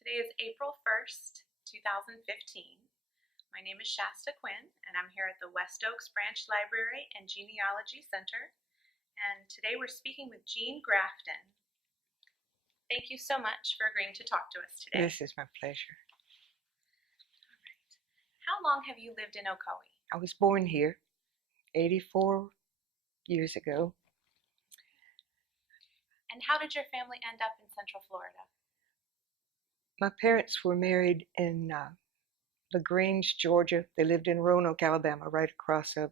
Today is April 1st, 2015. My name is Shasta Quinn, and I'm here at the West Oaks Branch Library and Genealogy Center. And today we're speaking with Jean Grafton. Thank you so much for agreeing to talk to us today. This is my pleasure. All right. How long have you lived in Ocoee? I was born here 84 years ago. And how did your family end up in Central Florida? My parents were married in LaGrange, Georgia. They lived in Roanoke, Alabama, right across a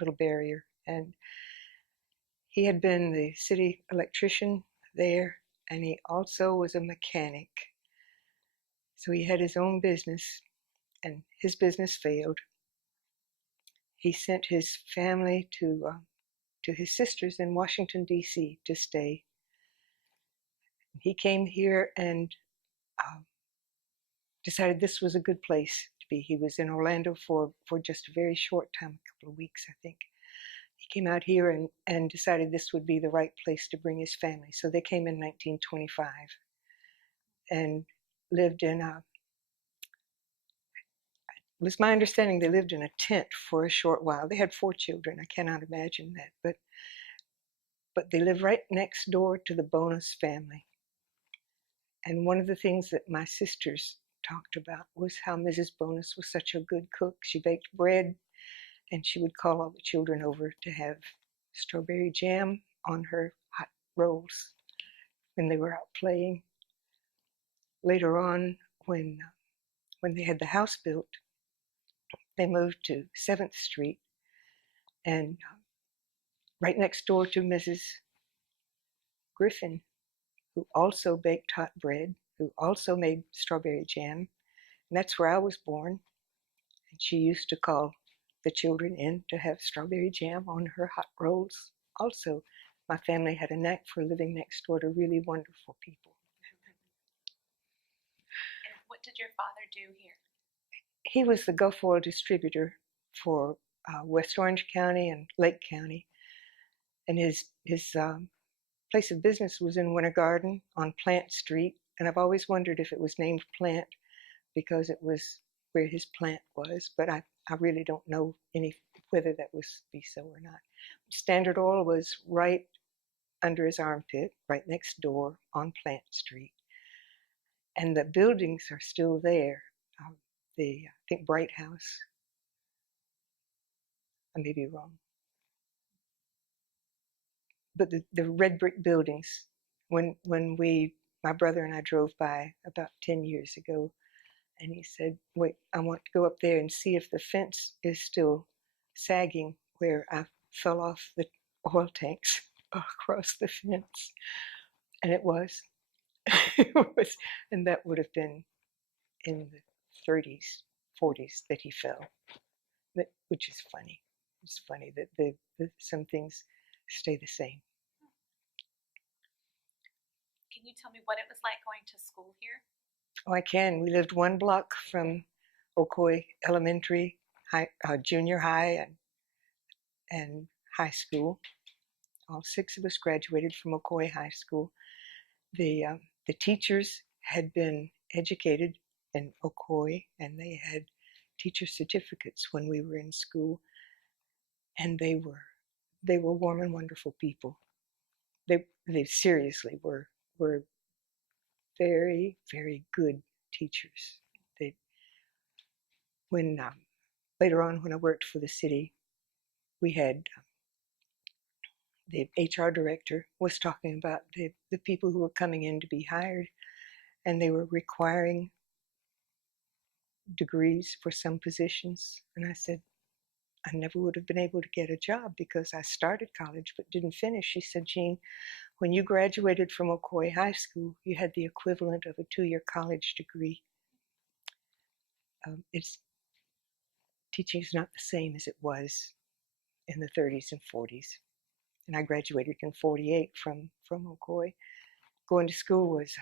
little barrier. And he had been the city electrician there, and he also was a mechanic. So he had his own business, and his business failed. He sent his family to his sisters in Washington, D.C. to stay. He came here and decided this was a good place to be. He was in Orlando for just a very short time, a couple of weeks, I think. He came out here and decided this would be the right place to bring his family. So they came in 1925 and lived in it was my understanding they lived in a tent for a short while. They had 4 children. I cannot imagine that. But they lived right next door to the Bonus family. And one of the things that my sisters talked about was how Mrs. Bonus was such a good cook. She baked bread, and she would call all the children over to have strawberry jam on her hot rolls when they were out playing. Later on, when they had the house built, they moved to 7th Street, and right next door to Mrs. Griffin, who also baked hot bread, who also made strawberry jam. And that's where I was born. And she used to call the children in to have strawberry jam on her hot rolls. Also, my family had a knack for living next door to really wonderful people. And what did your father do here? He was the Gulf Oil distributor for West Orange County and Lake County. And his place of business was in Winter Garden on Plant Street, and I've always wondered if it was named Plant because it was where his plant was, but I really don't know whether that was be so or not. Standard Oil was right under his armpit, right next door on Plant Street, and the buildings are still there. I think Bright House. I may be wrong. But the red brick buildings, when my brother and I drove by about 10 years ago, and he said, wait, I want to go up there and see if the fence is still sagging where I fell off the oil tanks across the fence. And it was. And that would have been in the 30s, 40s that he fell, which is funny. It's funny that some things stay the same. Can you tell me what it was like going to school here? Oh, I can. We lived 1 block from Ocoee Elementary, junior high, and high school. All 6 of us graduated from Ocoee High School. The teachers had been educated in Ocoee, and they had teacher certificates when we were in school, and they were warm and wonderful people. They seriously were very, very good teachers. Later on, when I worked for the city, we had the HR director was talking about the people who were coming in to be hired, and they were requiring degrees for some positions. And I said, I never would have been able to get a job because I started college but didn't finish. She said, Jean, when you graduated from Ocoee High School, you had the equivalent of a 2-year college degree. Teaching is not the same as it was in the 30s and 40s. And I graduated in 48 from Ocoee. Going to school was,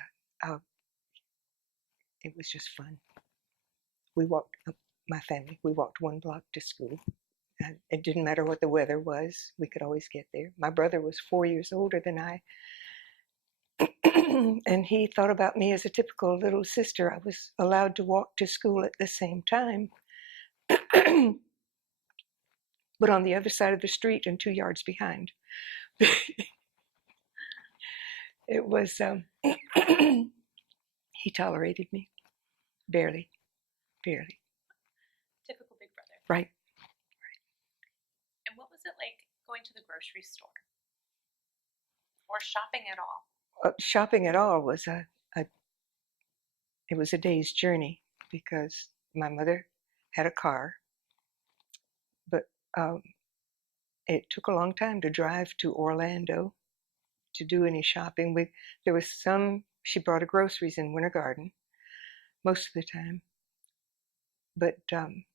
it was just fun. We walked, my family, we walked 1 block to school. And it didn't matter what the weather was, we could always get there. My brother was 4 years older than I, And he thought about me as a typical little sister. I was allowed to walk to school at the same time, but on the other side of the street and 2 yards behind. It was, he tolerated me, barely, barely. Typical big brother. Right. And what was it like going to the grocery store? Or shopping at all? Shopping at all was it was a day's journey because my mother had a car, but it took a long time to drive to Orlando to do any shopping. There was she brought her groceries in Winter Garden most of the time, but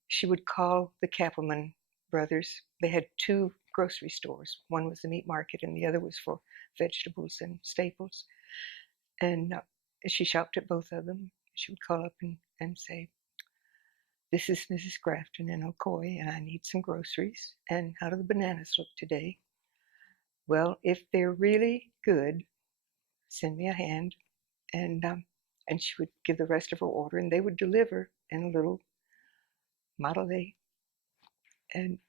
she would call the Kappelman brothers. They had two grocery stores. One was the meat market and the other was for vegetables and staples. And she shopped at both of them. She would call up and say, "This is Mrs. Grafton in Ocoee, and I need some groceries. And how do the bananas look today? Well, if they're really good, send me a hand." And she would give the rest of her order, and they would deliver in a little Model A. And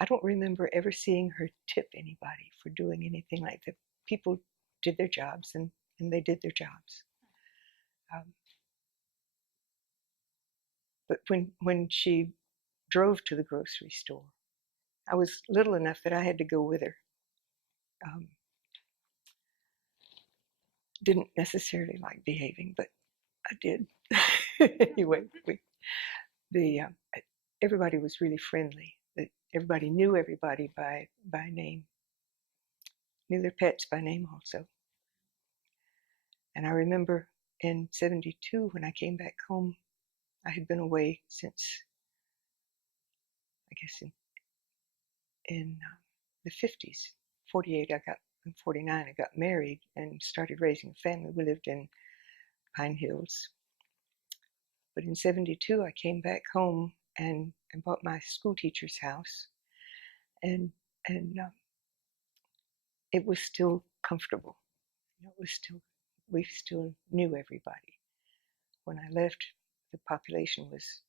I don't remember ever seeing her tip anybody for doing anything like that. People did their jobs, and they did their jobs. But when she drove to the grocery store, I was little enough that I had to go with her. Didn't necessarily like behaving, but I did. Anyway, everybody was really friendly. Everybody knew everybody by name, knew their pets by name also. And I remember in '72 when I came back home, I had been away since, I guess, in the 50s. 48, in 49, I got married and started raising a family. We lived in Pine Hills. But in '72, I came back home and bought my school teacher's house, and it was still comfortable. It was still, we still knew everybody. When I left, the population was,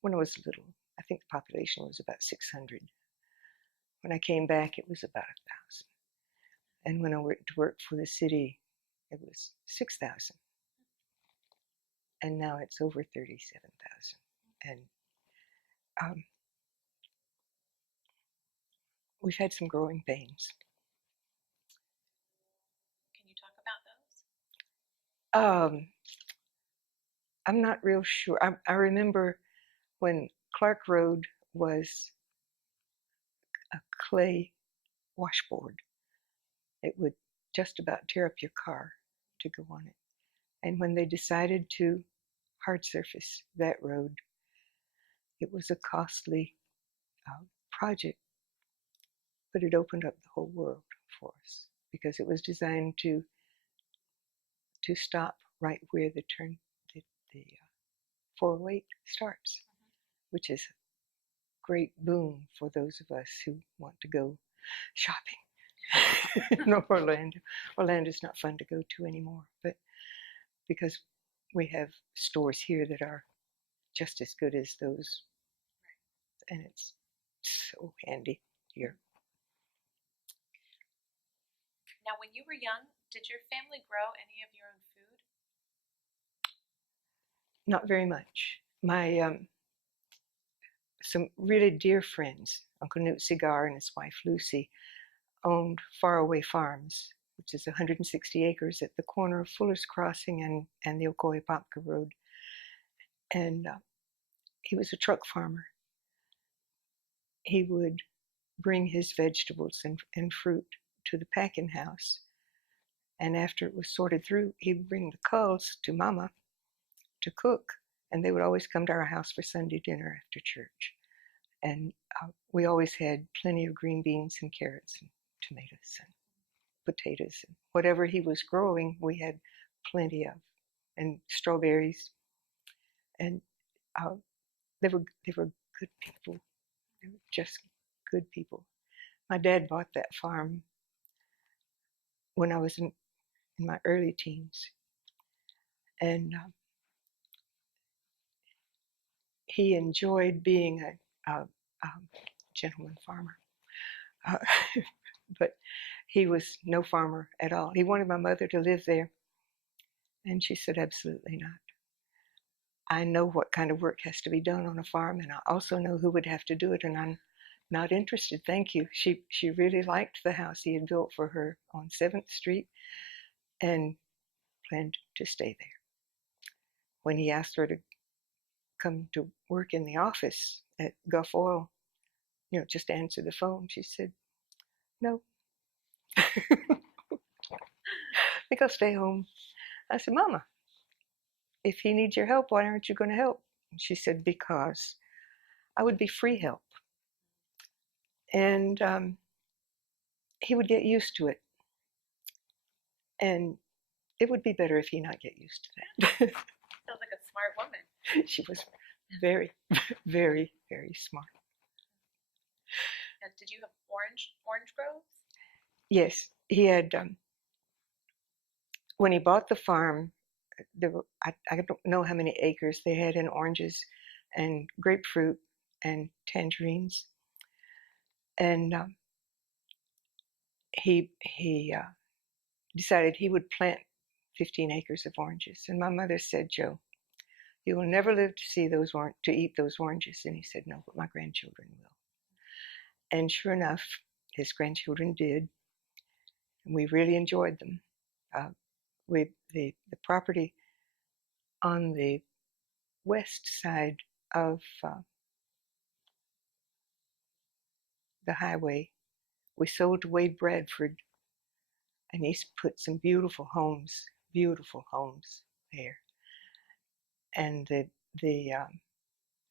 when I was little, I think the population was about 600. When I came back, it was about 1,000. And when I went to work for the city, it was 6,000. And now it's over 37,000. And we've had some growing pains. Can you talk about those? I'm not real sure. I remember when Clark Road was a clay washboard. It would just about tear up your car to go on it. And when they decided to hard surface that road, it was a costly project, but it opened up the whole world for us because it was designed to stop right where the 408 starts, which is a great boon for those of us who want to go shopping in Orlando. Orlando's not fun to go to anymore, but because we have stores here that are just as good as those, and it's so handy here. Now, when you were young, did your family grow any of your own food? Not very much. My some really dear friends, Uncle Newt Cigar and his wife Lucy, owned Faraway Farms, which is 160 acres at the corner of Fuller's Crossing and the Ocoee-Popka Road. And he was a truck farmer. He would bring his vegetables and fruit to the packing house. And after it was sorted through, he'd bring the culls to Mama to cook. And they would always come to our house for Sunday dinner after church. And we always had plenty of green beans and carrots and tomatoes and potatoes. And whatever he was growing, we had plenty of. And strawberries. And they were good people. They were just good people. My dad bought that farm when I was in my early teens. And he enjoyed being a gentleman farmer. Uh, but he was no farmer at all. He wanted my mother to live there. And she said, absolutely not. I know what kind of work has to be done on a farm, and I also know who would have to do it, and I'm not interested. Thank you. She really liked the house he had built for her on 7th Street and planned to stay there. When he asked her to come to work in the office at Gulf Oil, just to answer the phone, she said, no. I think I'll stay home. I said, Mama, if he needs your help, why aren't you going to help? And she said, because I would be free help. And he would get used to it. And it would be better if he not get used to that. Sounds like a smart woman. She was very, very, very smart. And did you have orange groves? Yes, he had. When he bought the farm, I don't know how many acres they had in oranges and grapefruit and tangerines. And he decided he would plant 15 acres of oranges. And my mother said, Joe, you will never live to see to eat those oranges. And he said, no, but my grandchildren will. And sure enough, his grandchildren did. And we really enjoyed them. The property on the west side of the highway, we sold to Wade Bradford, and he's put some beautiful homes there. And the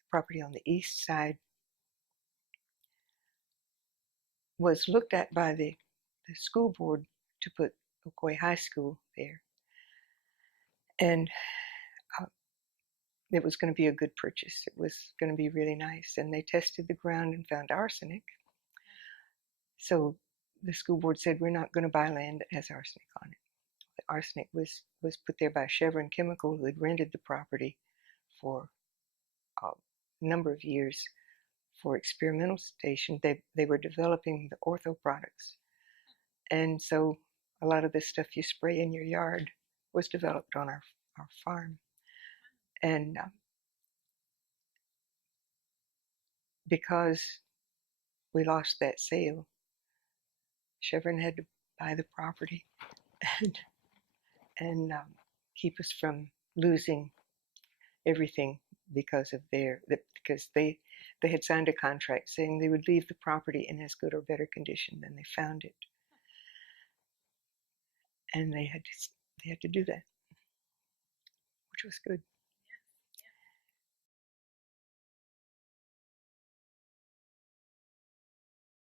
property on the east side was looked at by the school board to put Ocoee High School there. And it was going to be a good purchase. It was going to be really nice. And they tested the ground and found arsenic. So the school board said, we're not going to buy land that has arsenic on it. The arsenic was put there by Chevron Chemical, who had rented the property for a number of years for experimental station. They were developing the ortho products. And so a lot of the stuff you spray in your yard was developed on our farm. And because we lost that sale, Chevron had to buy the property and keep us from losing everything because they had signed a contract saying they would leave the property in as good or better condition than they found it, and they had to do that, which was good.